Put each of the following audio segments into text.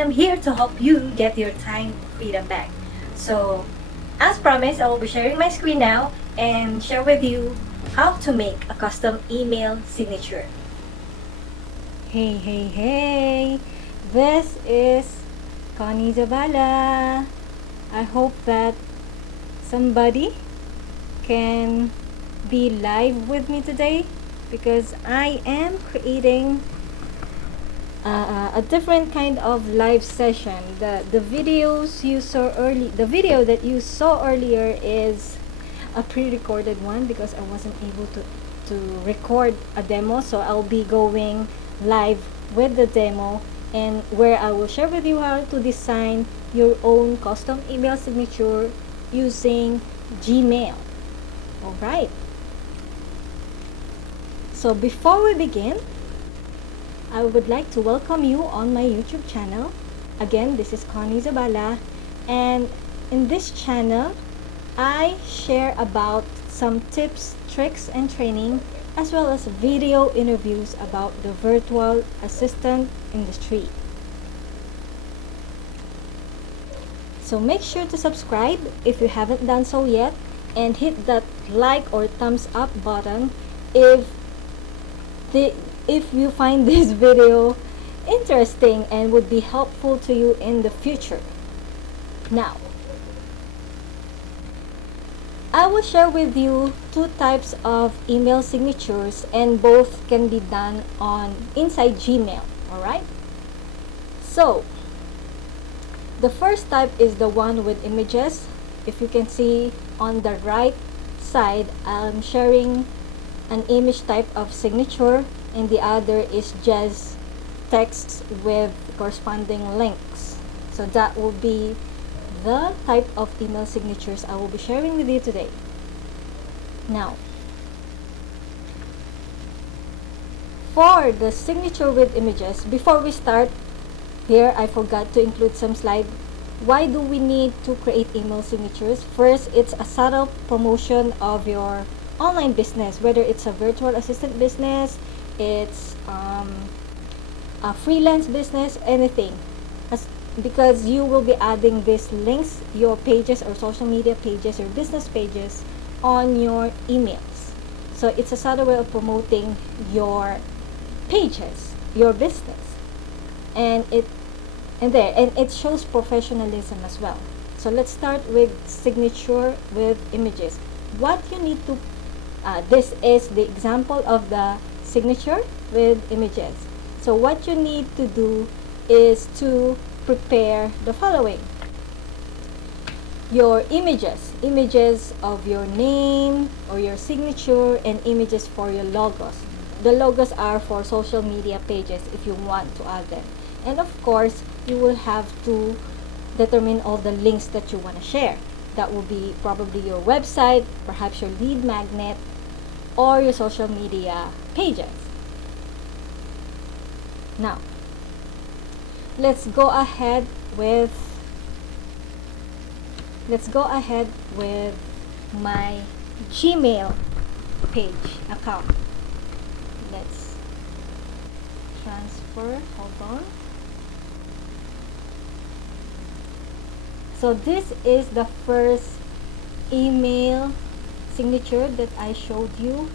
I'm here to help you get your time freedom back. So, as promised, I will be sharing my screen now and share with you how to make a custom email signature. Hey! This is Connie Zabala. I hope that somebody can be live with me today because I am creating a different kind of live session. The videos you saw early, the video that you saw earlier is a pre-recorded one because I wasn't able to record a demo, so I'll be going live with the demo and where I will share with you how to design your own custom email signature using Gmail. All right. So before we begin, I would like to welcome you on my YouTube channel. Again, this is Connie Zabala, and in this channel, I share about some tips, tricks, and training, as well as video interviews about the virtual assistant industry. So make sure to subscribe if you haven't done so yet, and hit that like or thumbs up button if you find this video interesting and would be helpful to you in the future. Now, I will share with you two types of email signatures, and both can be done on inside Gmail. Alright? So, the first type is the one with images. If you can see on the right side, I'm sharing an image type of signature, and the other is just text with corresponding links. So that will be the type of email signatures I will be sharing with you today. Now, for the signature with images, before we start, here I forgot to include some slide. Why do we need to create email signatures? First, it's a subtle promotion of your online business, whether it's a virtual assistant business, it's a freelance business, anything, because you will be adding these links, your pages or social media pages, your business pages on your emails. So it's a subtle way of promoting your pages, your business, and it shows professionalism as well. So let's start with signature with images. What you need to this is the example of the signature with images. So what you need to do is to prepare the following: your images of your name or your signature, and images for your logos. The logos are for social media pages if you want to add them, and of course you will have to determine all the links that you want to share. That will be probably your website, perhaps your lead magnet, or your social media pages. Now, let's go ahead with my Gmail page account. Let's transfer, hold on. So this is the first email signature that I showed you.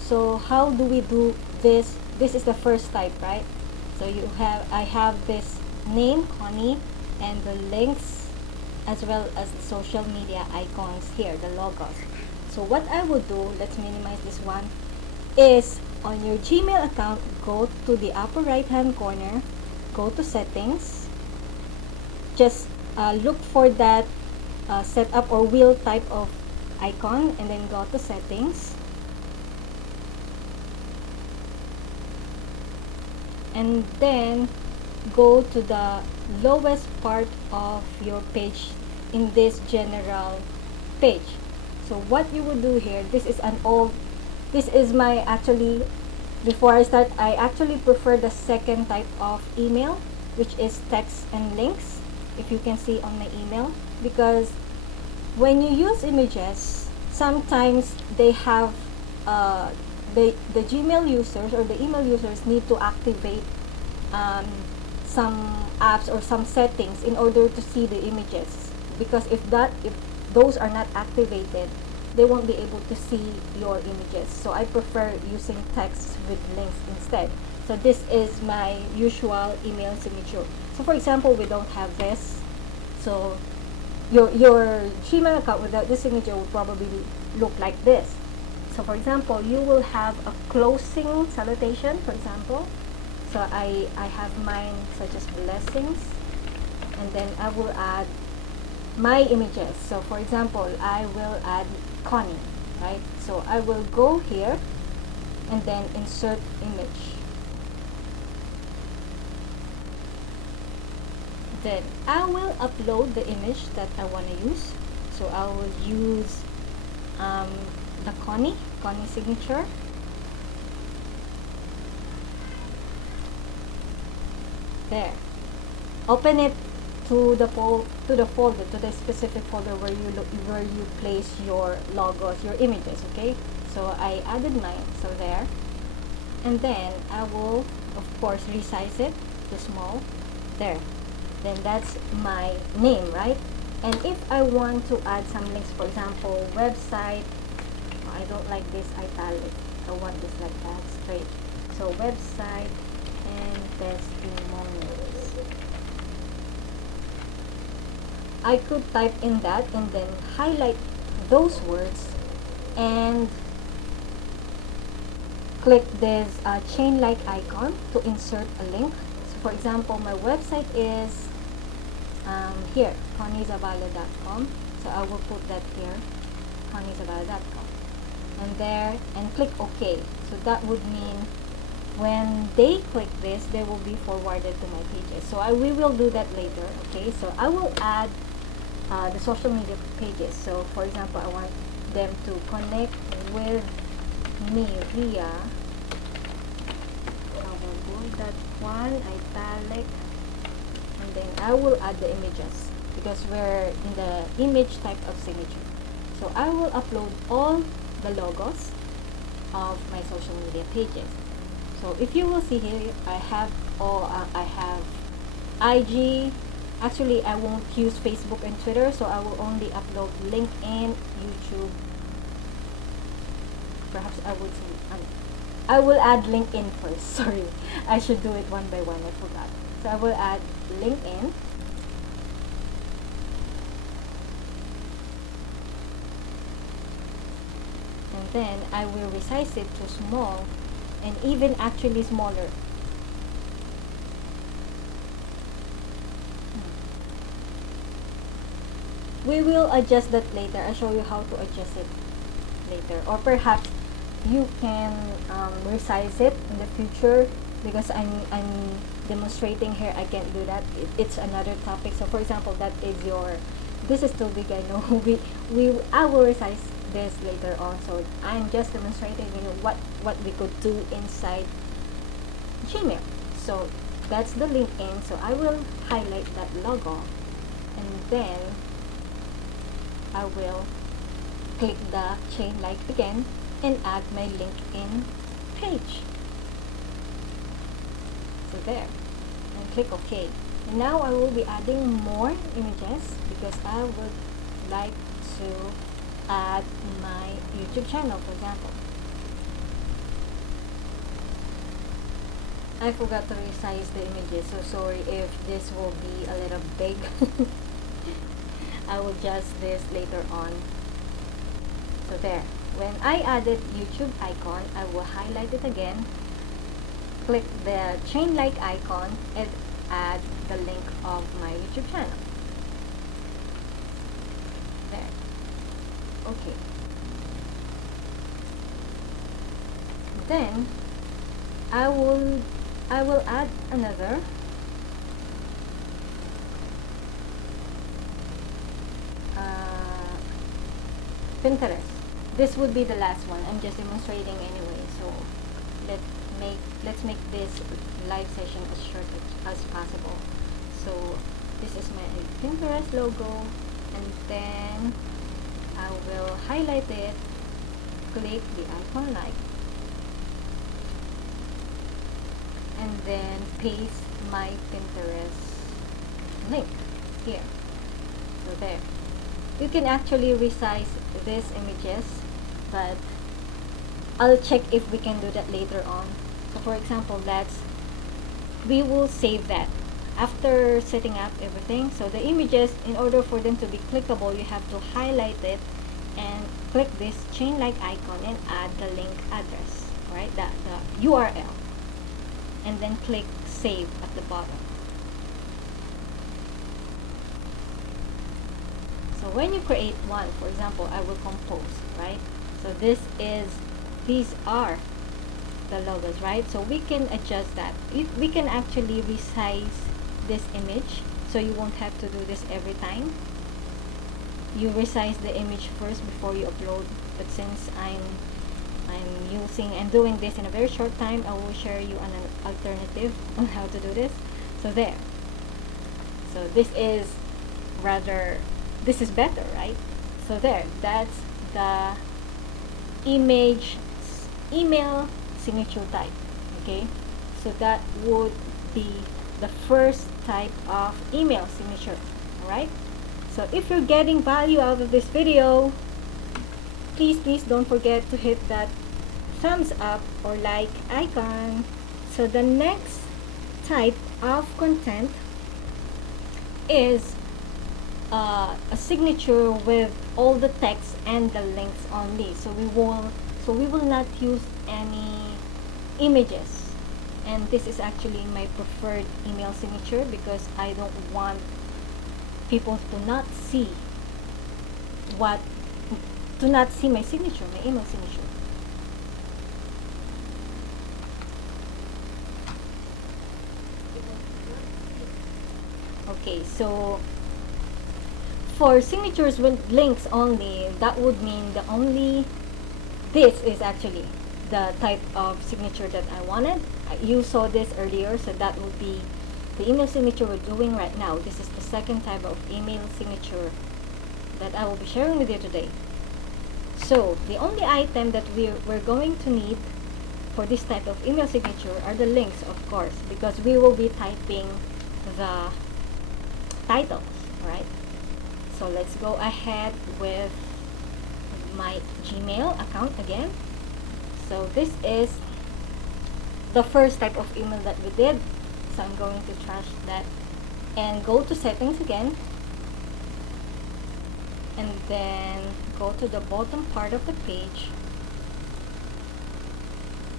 So how do we do this? This is the first type, right? So I have this name, Connie, and the links as well as the social media icons here, the logos. So what I would do, let's minimize this one, is on your Gmail account, go to the upper right hand corner, go to settings, just look for that setup or wheel type of icon, and then go to settings, and then go to the lowest part of your page in this general page. So what you will do here, this is my actually, before I start, I actually prefer the second type of email, which is text and links, if you can see on my email, because when you use images, sometimes they have the Gmail users or the email users need to activate some apps or some settings in order to see the images, because if those are not activated, they won't be able to see your images. So I prefer using text with links instead. So this is my usual email signature. So for example, we don't have this, so your Gmail account without this signature will probably look like this. So for example, you will have a closing salutation, for example. So I have mine such as blessings, and then I will add my images. So for example, I will add Connie, right? So I will go here and then insert image. Then I will upload the image that I want to use. So I will use the Connie signature. There. Open it to the folder, to the specific folder where you place your logos, your images. Okay. So I added mine. So there. And then I will, of course, resize it to small. There. Then that's my name, right? And if I want to add some links, for example, website, I don't like this italic, I want this like that, straight. So website and testimonials. I could type in that and then highlight those words and click this chain-like icon to insert a link. So for example, my website is here, ConnieZabala.com. So I will put that here, ConnieZabala.com, and there, and click OK. So that would mean when they click this, they will be forwarded to my pages. So we will do that later. Okay, so I will add the social media pages. So for example, I want them to connect with me via, I will do that one, italic, and then I will add the images because we're in the image type of signature. So I will upload all the logos of my social media pages. So if you will see here, I have IG. Actually, I won't use Facebook and Twitter, so I will only upload LinkedIn, YouTube. Perhaps I will add LinkedIn first. Sorry, I should do it one by one. I forgot. So I will add LinkedIn. And then I will resize it to small and even actually smaller. We will adjust that later. I'll show you how to adjust it later. Or perhaps you can resize it in the future, because I'm demonstrating here. I can't do that. It's another topic. So for example, that is your, this is too big, I know. I will resize this later on. So I'm just demonstrating what we could do inside Gmail. So that's the LinkedIn. So I will highlight that logo, and then I will click the chain like again and add my LinkedIn page. So there, and click OK. And now I will be adding more images because I would like to add my YouTube channel, for example. I forgot to resize the images, so sorry if this will be a little big. I will adjust this later on. So there, when I added YouTube icon, I will highlight it again, click the chain like icon, and add the link of my YouTube channel. There. Okay. Then I will add another Pinterest. This would be the last one. I'm just demonstrating anyway, so let's make this live session as short as possible. So this is my Pinterest logo, and then I will highlight it, click the icon like, and then paste my Pinterest link here. So there. You can actually resize these images, but I'll check if we can do that later on. So for example, we will save that after setting up everything. So the images, in order for them to be clickable, you have to highlight it and click this chain like icon and add the link address, right? The URL, and then click save at the bottom. So when you create one, for example, I will compose, right? So these are the logos, right? So we can adjust that. We can actually resize this image, so you won't have to do this every time. You resize the image first before you upload. But since I'm doing this in a very short time, I will share you an alternative on how to do this. So there. So this is better, right? So there, that's the email signature type. Okay, so that would be the first type of email signature. All right, so if you're getting value out of this video, please don't forget to hit that thumbs up or like icon. So the next type of content is a signature with all the text and the links only. So we will not use any images, and this is actually my preferred email signature because I don't want people to not see my signature, my email signature. Okay, so for signatures with links only, that would mean this is actually the type of signature that I wanted. You saw this earlier, so that would be the email signature we're doing right now. This is the second type of email signature that I will be sharing with you today. So the only item that we're going to need for this type of email signature are the links, of course, because we will be typing the titles, right? So let's go ahead with my Gmail account again. So this is the first type of email that we did. So I'm going to trash that and go to settings again, and then go to the bottom part of the page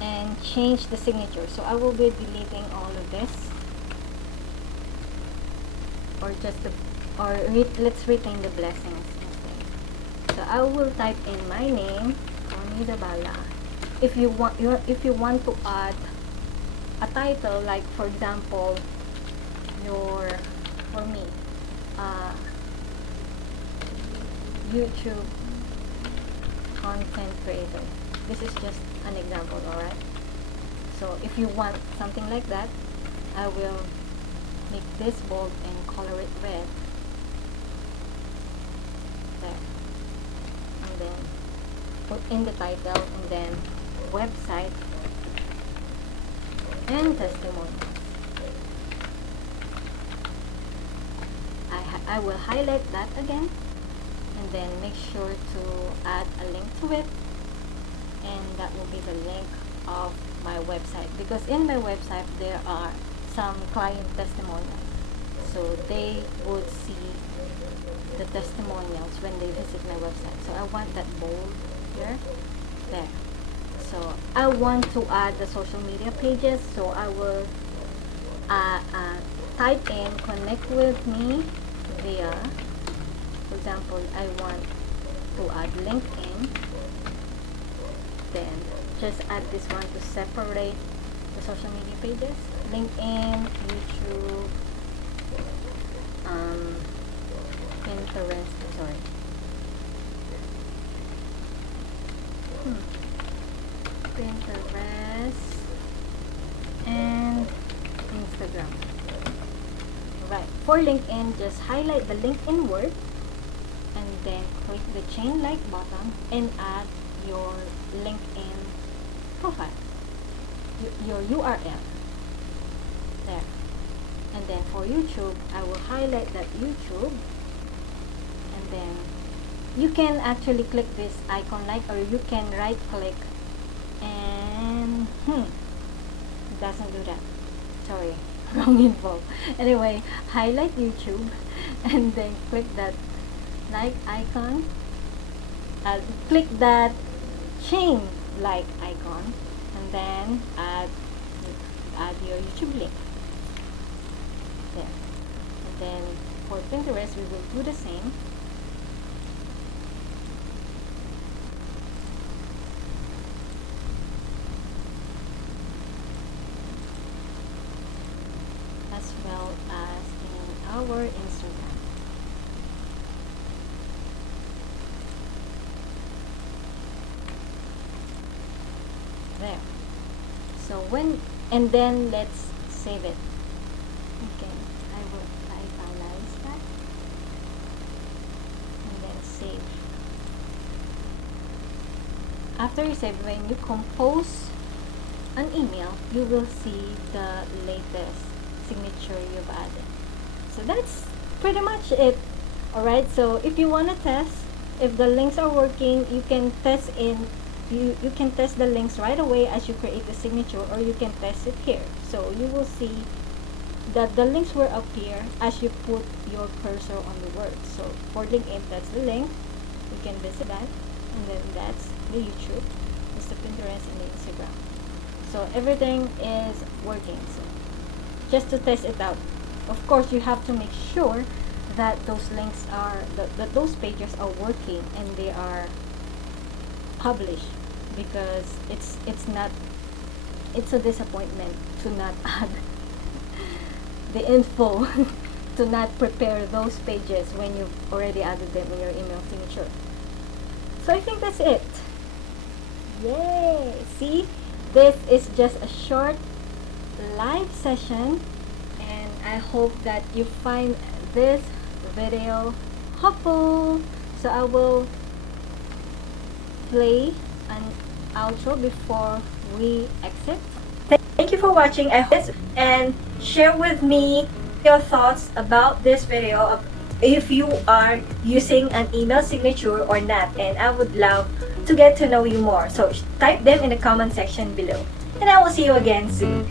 and change the signature. So I will be deleting all of this, let's retain the blessings instead. So I will type in my name, Connie Zabala. If you want to add a title, like for example, for me, YouTube content creator. This is just an example, alright? So if you want something like that, I will make this bold and color it red. There. And then put in the title, and then website and testimonials. I will highlight that again, and then make sure to add a link to it, and that will be the link of my website, because in my website there are some client testimonials, so they would see the testimonials when they visit my website. So I want that bold here, there. So I want to add the social media pages, so I will type in connect with me via, for example, I want to add LinkedIn, then just add this one to separate the social media pages. LinkedIn, YouTube, Pinterest, sorry. Pinterest and Instagram. Right. For LinkedIn, just highlight the LinkedIn word and then click the chain like button and add your LinkedIn profile, your URL. There. And then for YouTube, I will highlight that YouTube, and then you can actually click this icon like, or you can right click and it doesn't do that, sorry. Wrong info. Anyway, highlight YouTube and then click that like icon, click that chain like icon, and then add your YouTube link there. And then for Pinterest, we will do the same. As well as in our Instagram. There. So and then let's save it. Okay, I will finalize that and then save. After you save, when you compose an email, you will see the latest signature you've added. So that's pretty much it. Alright, so if you want to test if the links are working, you can test you can test the links right away as you create the signature, or you can test it here. So you will see that the links will appear as you put your cursor on the word. So for LinkedIn, that's the link, you can visit that, and then that's the YouTube, that's the Pinterest, and the Instagram. So everything is working. So just to test it out, of course you have to make sure that those links are that those pages are working and they are published, because it's a disappointment to not add the info to not prepare those pages when you've already added them in your email signature. So I think that's it. Yay! See, this is just a short live session, and I hope that you find this video helpful. So I will play an outro before we exit. Thank you for watching. I hope and share with me your thoughts about this video, if you are using an email signature or not, and I would love to get to know you more. So type them in the comment section below, and I will see you again soon.